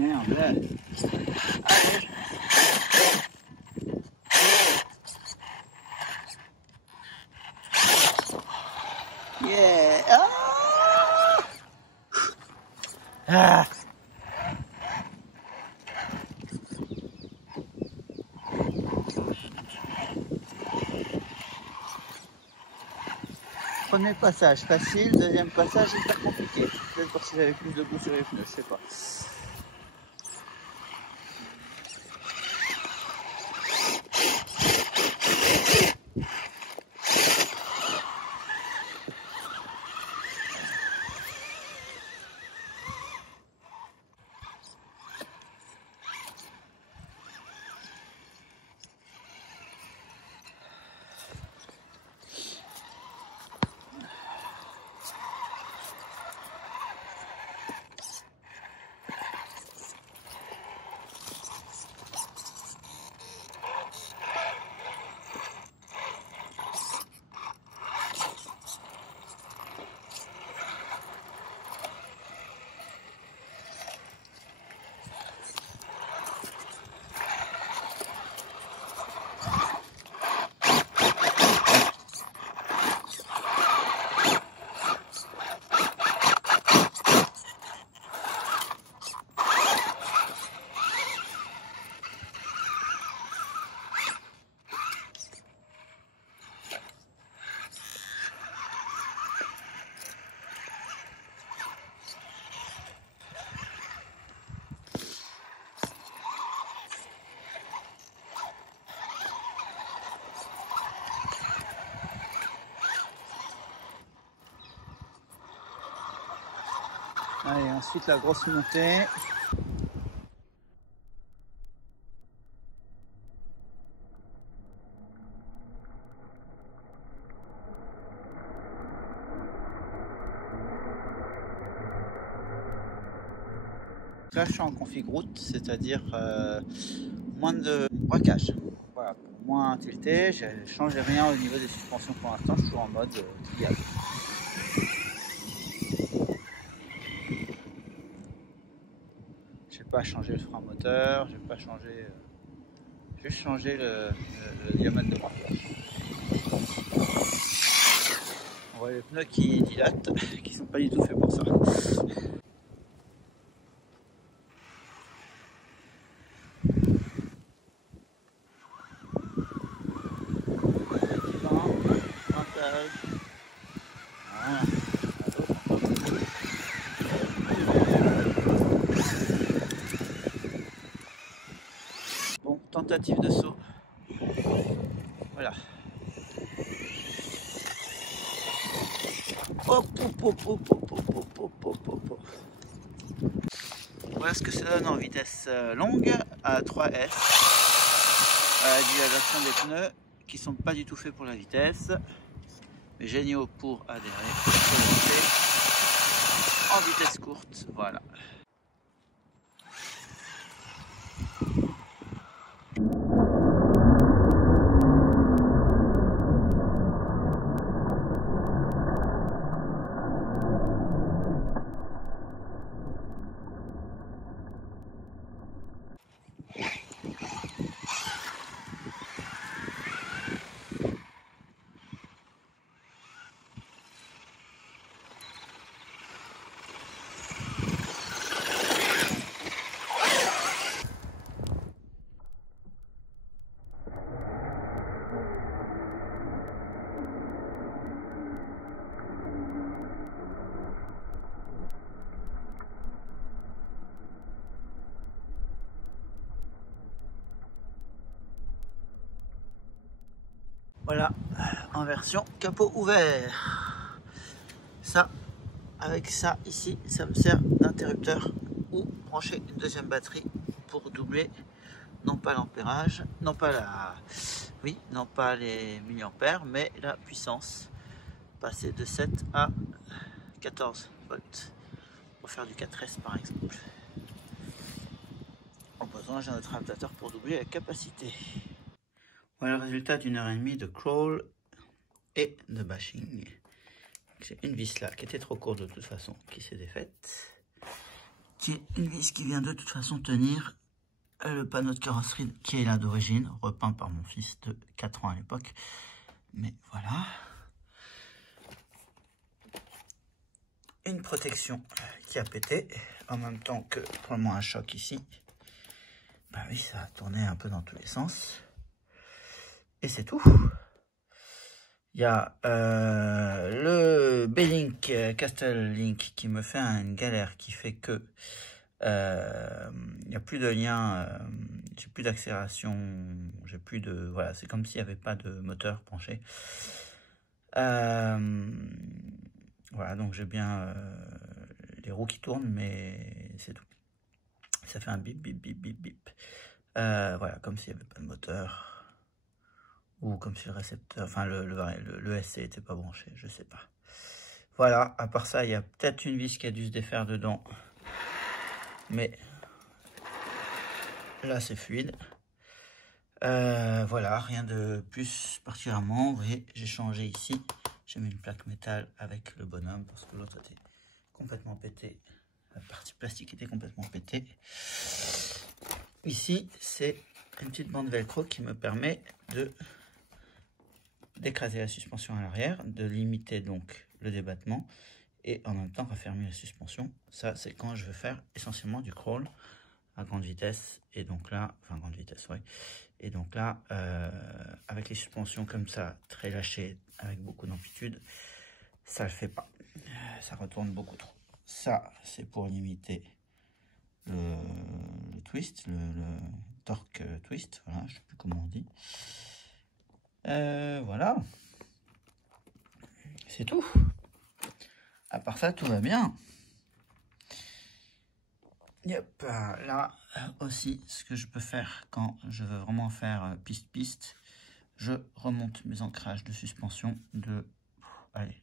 Merde. Yeah. Ah. Premier passage facile, deuxième passage hyper compliqué. Peut-être parce que j'avais plus de boue sur les pneus, je sais pas. Allez, ensuite la grosse montée. Là, je suis en config route, c'est-à-dire moins de braquage. Voilà, pour moins tilter, je ne change rien au niveau des suspensions pour l'instant, je suis toujours en mode trial. Je n'ai pas changé le frein moteur, je n'ai pas changé, juste changé le diamètre de braquage. On voit les pneus qui dilatent, qui sont pas du tout faits pour ça. Bon, tentative de saut. Voilà. Hop, hop, hop, hop, hop, hop, hop, hop, hop, hop. Voilà ce que ça donne en vitesse longue à 3S. Dû à l'action des pneus qui sont pas du tout faits pour la vitesse, mais géniaux pour adhérer en vitesse courte. Voilà. Voilà, en version capot ouvert. Ça, avec ça ici, ça me sert d'interrupteur ou brancher une deuxième batterie pour doubler, non pas l'ampérage, non pas la, oui, non pas les milliampères, mais la puissance, passer de 7 à 14 volts pour faire du 4S par exemple. En besoin, j'ai un autre adaptateur pour doubler la capacité. Voilà le résultat d'une heure et demie de crawl et de bashing. C'est une vis là qui était trop courte de toute façon qui s'est défaite. qui est une vis qui vient de toute façon tenir le panneau de carrosserie qui est là d'origine, repeint par mon fils de 4 ans à l'époque. Mais voilà. Une protection qui a pété, en même temps que probablement un choc ici. Bah oui, ça a tourné un peu dans tous les sens. Et c'est tout. Il y a le B-Link, Castle Link, qui me fait une galère, qui fait que il n'y a plus de lien, j'ai plus d'accélération, j'ai plus de... Voilà, c'est comme s'il n'y avait pas de moteur penché. Voilà, donc j'ai bien les roues qui tournent, mais c'est tout. Ça fait un bip, bip, bip, bip, bip. Voilà, comme s'il n'y avait pas de moteur. Ou comme si le récepteur, enfin le SC était pas branché, je sais pas. Voilà, à part ça, il y a peut-être une vis qui a dû se défaire dedans. Mais là, c'est fluide. Voilà, rien de plus particulièrement. Vous voyez, j'ai changé ici. J'ai mis une plaque métal avec le bonhomme parce que l'autre était complètement pété. La partie plastique était complètement pétée. Ici, c'est une petite bande velcro qui me permet d'écraser la suspension à l'arrière, de limiter donc le débattement et en même temps raffermir la suspension. Ça, c'est quand je veux faire essentiellement du crawl à grande vitesse. Et donc là, enfin grande vitesse, oui. Et donc là, avec les suspensions comme ça, très lâchées, avec beaucoup d'amplitude, ça le fait pas. Ça retourne beaucoup trop. Ça, c'est pour limiter le twist, le torque twist. Voilà, je sais plus comment on dit. Voilà. C'est tout. À part ça, tout va bien. Yep, là aussi, ce que je peux faire quand je veux vraiment faire piste-piste, je remonte mes ancrages de suspension de allez,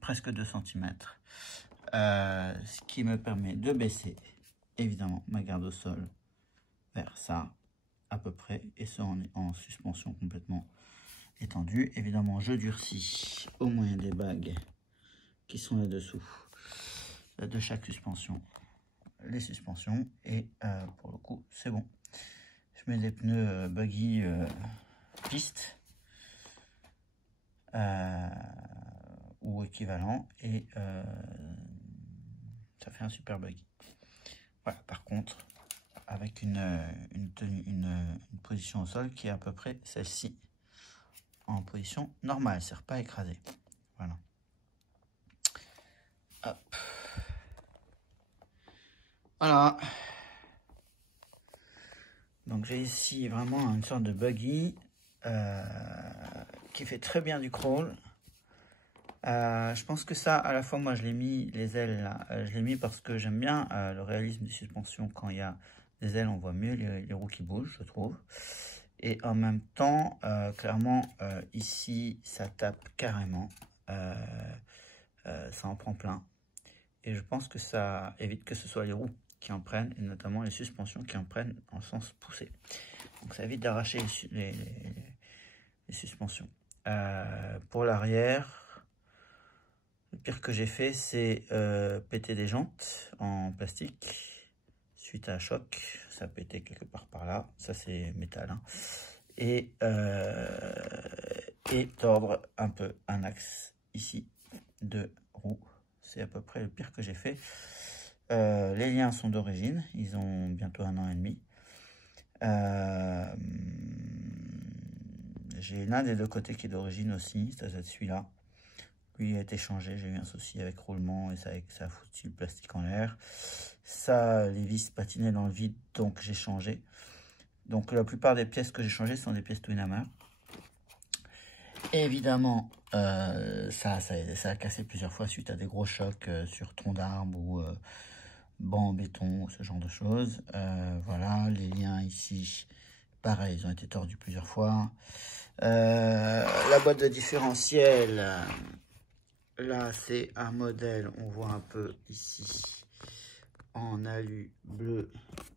presque 2 cm. Ce qui me permet de baisser, évidemment, ma garde au sol vers ça, à peu près, et ça en suspension complètement étendue. Évidemment, je durcis au moyen des bagues qui sont là-dessous de chaque suspension. Les suspensions et pour le coup c'est bon. Je mets des pneus buggy piste ou équivalent et ça fait un super buggy. Voilà, par contre avec une position au sol qui est à peu près celle-ci en position normale, c'est pas écrasé. Voilà. Hop. Voilà. Donc j'ai ici vraiment une sorte de buggy qui fait très bien du crawl. Je pense que ça, à la fois, moi je l'ai mis, les ailes là, je l'ai mis parce que j'aime bien le réalisme des suspensions. Quand il y a des ailes, on voit mieux les roues qui bougent, je trouve. Et en même temps, clairement, ici, ça tape carrément. Ça en prend plein. Et je pense que ça évite que ce soit les roues qui en prennent, et notamment les suspensions qui en prennent en sens poussé. Donc ça évite d'arracher les suspensions. Pour l'arrière, le pire que j'ai fait, c'est péter des jantes en plastique suite à un choc. Ça a pété quelque part par là. Ça, c'est métal. Hein. Et tordre un peu un axe ici de roue. C'est à peu près le pire que j'ai fait. Les liens sont d'origine. Ils ont bientôt 1 an et demi. J'ai l'un des deux côtés qui est d'origine aussi, c'est celui-là. Lui a été changé, j'ai eu un souci avec roulement et ça a foutu le plastique en l'air. Ça, les vis patinaient dans le vide, donc j'ai changé. Donc la plupart des pièces que j'ai changées sont des pièces Twinhammer. Évidemment, ça a cassé plusieurs fois suite à des gros chocs sur tronc d'arbre ou banc en béton, ce genre de choses. Voilà, les liens ici, pareil, ils ont été tordus plusieurs fois. La boîte de différentiel, là c'est un modèle, on voit un peu ici, en alu bleu,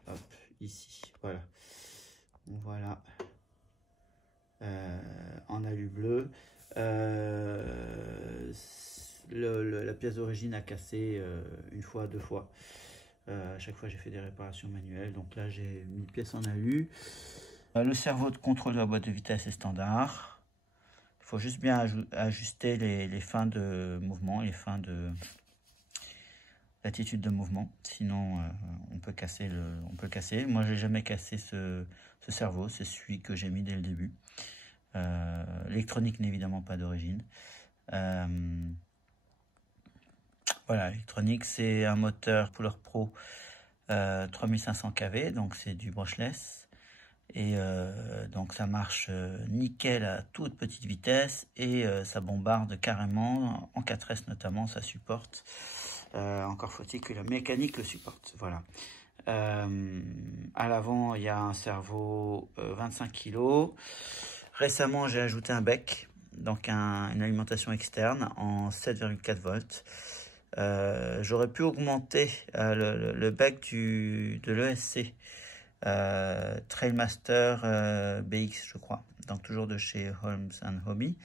hop, ici, voilà. On voit là, en alu bleu. la pièce d'origine a cassé une fois, deux fois. À chaque fois j'ai fait des réparations manuelles, donc là j'ai une pièce en alu. Le servot de contrôle de la boîte de vitesse est standard. Il faut juste bien ajuster les fins de mouvement, les fins de l'attitude de mouvement, sinon on peut casser. Moi j'ai jamais cassé ce servot, c'est celui que j'ai mis dès le début. L'électronique n'est évidemment pas d'origine. Voilà, l'électronique c'est un moteur Power Pro 3500 kV, donc c'est du brushless. Et donc ça marche nickel à toute petite vitesse et ça bombarde carrément, en 4S notamment, ça supporte. Encore faut-il que la mécanique le supporte. Voilà. À l'avant, il y a un servot 25 kg. Récemment, j'ai ajouté un bec, donc une alimentation externe en 7,4 volts. J'aurais pu augmenter le bec de l'ESC Trailmaster BX, je crois, donc toujours de chez Holmes & Hobby,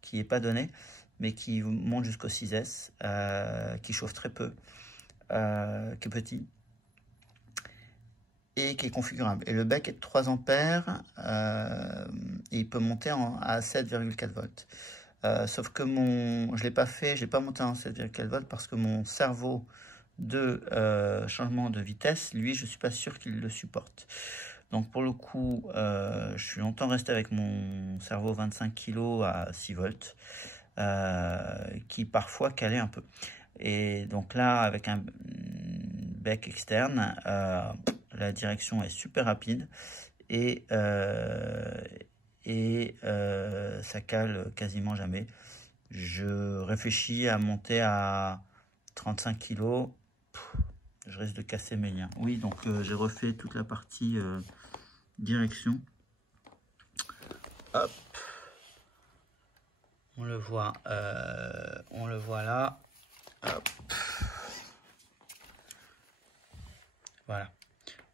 qui n'est pas donné, mais qui monte jusqu'au 6S, qui chauffe très peu, qui est petit et qui est configurable. Et le bec est de 3 ampères et il peut monter à 7,4 volts. Sauf que je l'ai pas fait, j'ai pas monté en 7,4 volts parce que mon servot de changement de vitesse, lui, je suis pas sûr qu'il le supporte. Donc pour le coup, je suis longtemps resté avec mon servot 25 kg à 6 volts, qui parfois calait un peu. Et donc là, avec un bec externe, la direction est super rapide et ça cale quasiment jamais. Je réfléchis à monter à 35 kg. Je risque de casser mes liens. Oui, donc j'ai refait toute la partie direction. Hop. On le voit là. Hop. Voilà.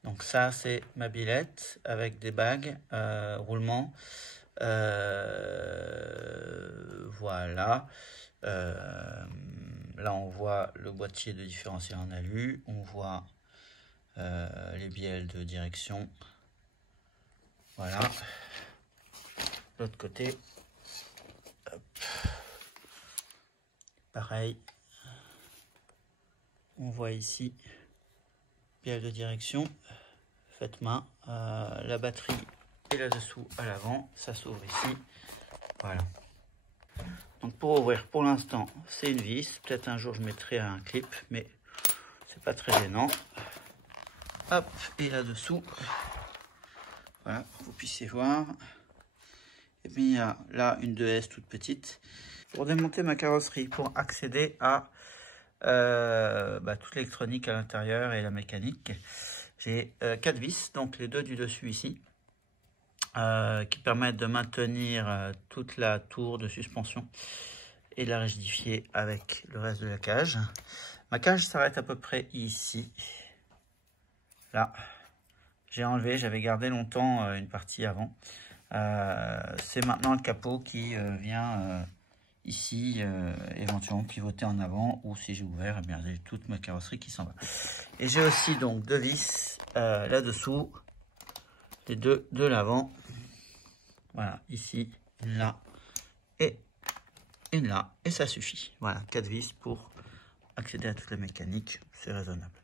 Donc ça, c'est ma billette avec des bagues, roulement. Voilà. Là, on voit le boîtier de différentiel en alu. On voit les bielles de direction. Voilà. L'autre côté. Hop. Pareil. On voit ici bielle de direction. Faites main. La batterie est là-dessous à l'avant. Ça s'ouvre ici. Voilà. Donc pour ouvrir, pour l'instant, c'est une vis. Peut-être un jour je mettrai un clip, mais c'est pas très gênant. Hop, et là-dessous, voilà, pour que vous puissiez voir. Et puis il y a là une 2S toute petite. Pour démonter ma carrosserie, pour accéder à toute l'électronique à l'intérieur et la mécanique, j'ai 4 vis, donc les deux du dessus ici, qui permettent de maintenir toute la tour de suspension et de la rigidifier avec le reste de la cage. Ma cage s'arrête à peu près ici. Là, j'ai enlevé, j'avais gardé longtemps une partie avant. C'est maintenant le capot qui vient ici, éventuellement pivoter en avant, ou si j'ai ouvert, eh bien j'ai toute ma carrosserie qui s'en va. Et j'ai aussi donc deux vis là-dessous, les deux de l'avant. Voilà, ici, une là et une là, et ça suffit. Voilà, 4 vis pour accéder à toute la mécanique, c'est raisonnable.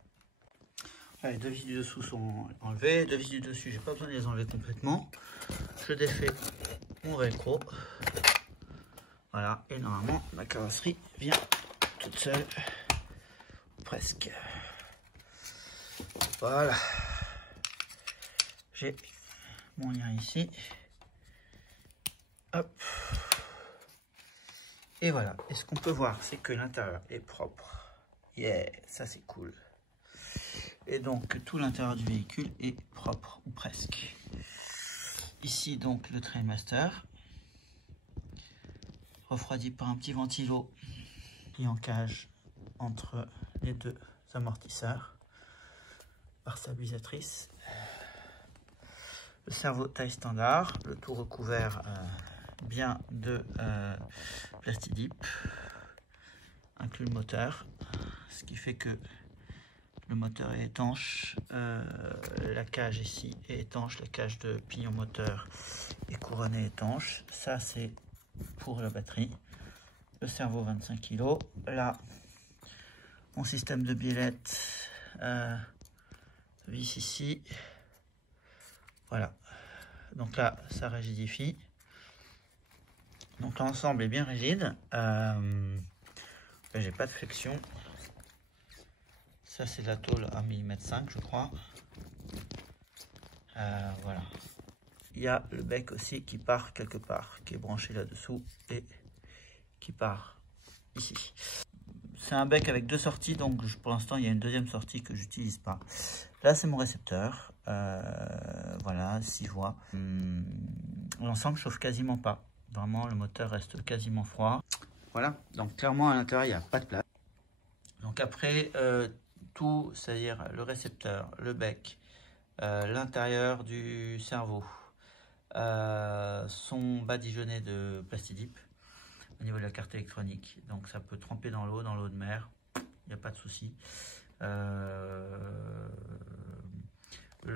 Allez, deux vis du dessous sont enlevées, deux vis du dessus, j'ai pas besoin de les enlever complètement. Je défais mon velcro. Voilà, et normalement, ma carrosserie vient toute seule, presque. Voilà. J'ai mon lien ici. Hop. Et voilà, et ce qu'on peut voir, c'est que l'intérieur est propre. Yeah, ça c'est cool. Et donc, tout l'intérieur du véhicule est propre, ou presque. Ici, donc, le Trailmaster, refroidi par un petit ventilo qui encage entre les deux amortisseurs par stabilisatrice. Le servot taille standard, le tout recouvert bien de plastidip. inclut le moteur, ce qui fait que le moteur est étanche, la cage ici est étanche, la cage de pignon moteur est couronnée étanche. Ça c'est pour la batterie. Le cerveau 25 kg. Là, mon système de biellette vis ici. Voilà. Donc là, ça rigidifie. Donc l'ensemble est bien rigide. J'ai pas de flexion. Ça c'est de la tôle à 1,5 mm, je crois. Voilà. Il y a le bec aussi qui part quelque part, qui est branché là-dessous et qui part ici. C'est un bec avec 2 sorties, donc pour l'instant il y a une deuxième sortie que j'utilise pas. Là c'est mon récepteur, voilà, 6 voies. L'ensemble chauffe quasiment pas, vraiment le moteur reste quasiment froid. Voilà, donc clairement à l'intérieur il n'y a pas de place. Donc après tout, c'est-à-dire le récepteur, le bec, l'intérieur du cerveau, sont badigeonnés de plastidip au niveau de la carte électronique, donc ça peut tremper dans l'eau de mer, il n'y a pas de souci. Le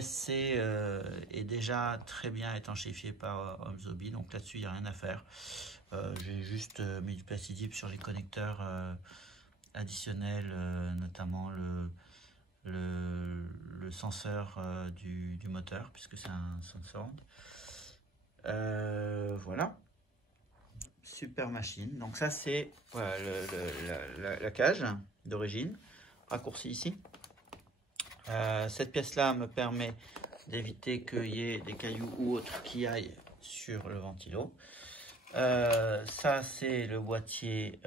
SC est déjà très bien étanchéifié par Omzobi, donc là-dessus il n'y a rien à faire. J'ai juste mis du plastidip sur les connecteurs additionnels, notamment le senseur du moteur, puisque c'est un sensor. Voilà, super machine. Donc ça c'est voilà, la cage d'origine, raccourcie ici. Cette pièce là me permet d'éviter qu'il y ait des cailloux ou autres qui aillent sur le ventilo. Ça c'est le boîtier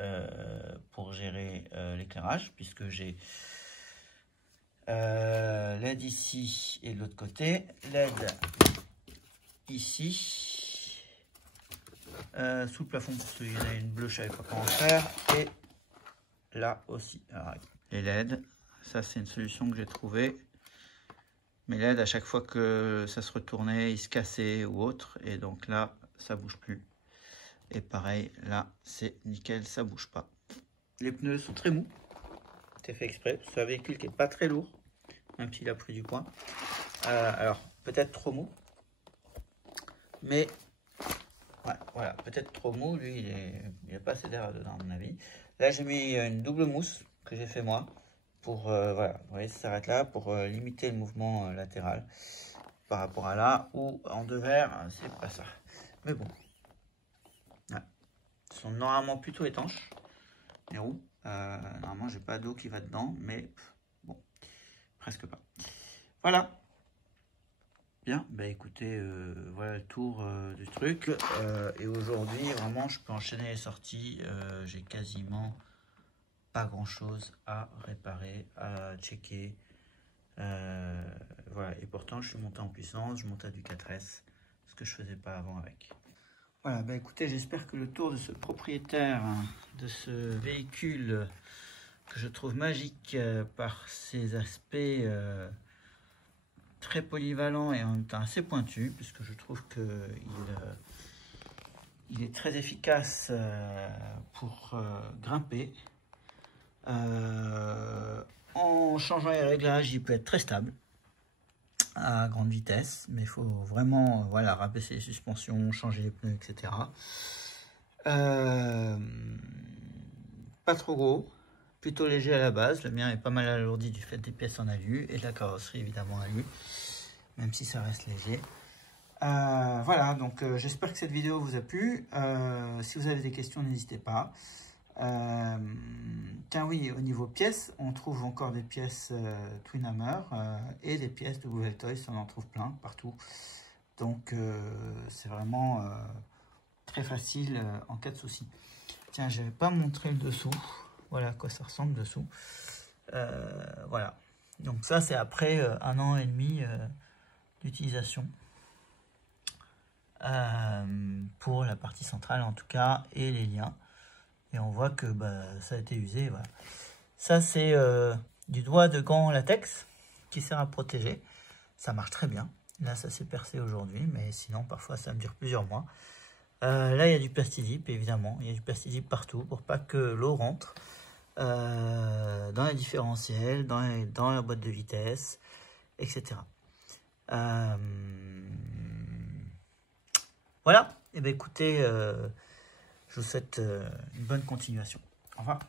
pour gérer l'éclairage, puisque j'ai LED ici et de l'autre côté, LED ici, sous le plafond pour celui-là, il y en a une bleue, je savais pas comment faire, et là aussi. Alors, les LED, ça c'est une solution que j'ai trouvée. Mes LED, à chaque fois que ça se retournait, ils se cassaient ou autre, et donc là, ça bouge plus. Et pareil, là, c'est nickel, ça bouge pas. Les pneus sont très mous, c'est fait exprès. C'est un véhicule qui est pas très lourd, même s'il a pris du poids. Alors, peut-être trop mou, mais ouais, voilà, peut-être trop mou. Lui, il a pas assez d'air dedans, à mon avis. Là, j'ai mis une double mousse que j'ai fait moi pour, voilà, vous voyez, ça s'arrête là pour limiter le mouvement latéral par rapport à là, ou en devers, c'est pas ça. Mais bon, ouais. Ils sont normalement plutôt étanches, les roues. Normalement, j'ai pas d'eau qui va dedans, mais bon, presque pas. Voilà. Bien, bah écoutez, voilà le tour du truc. Et aujourd'hui, vraiment, je peux enchaîner les sorties. J'ai quasiment pas grand chose à réparer, à checker. Voilà, et pourtant, je suis monté en puissance, je monte à du 4S, ce que je faisais pas avant avec. Voilà, bah écoutez, j'espère que le tour de ce propriétaire, de ce véhicule que je trouve magique par ses aspects très polyvalent et en même temps assez pointu, puisque je trouve que il est très efficace pour grimper. En changeant les réglages, il peut être très stable à grande vitesse, mais il faut vraiment voilà, rabaisser les suspensions, changer les pneus, etc. Pas trop gros, plutôt léger à la base. Le mien est pas mal alourdi du fait des pièces en alu et de la carrosserie évidemment alu, même si ça reste léger. Voilà, donc j'espère que cette vidéo vous a plu. Si vous avez des questions, n'hésitez pas. Tiens oui, au niveau pièces, on trouve encore des pièces Twin Hammer et des pièces de Google Toys, on en trouve plein partout. Donc c'est vraiment très facile en cas de souci. Tiens, je n'avais pas montré le dessous. Voilà à quoi ça ressemble dessous. Voilà. Donc ça, c'est après 1 an et demi d'utilisation. Pour la partie centrale en tout cas, et les liens. Et on voit que bah, ça a été usé. Voilà. Ça, c'est du doigt de gant latex qui sert à protéger. Ça marche très bien. Là, ça s'est percé aujourd'hui, mais sinon, parfois, ça me dure plusieurs mois. Là, il y a du plastidip, évidemment. Il y a du plastidip partout pour pas que l'eau rentre dans les différentiels, dans la boîte de vitesse, etc. Voilà. Et bien, écoutez, je vous souhaite une bonne continuation. Au revoir.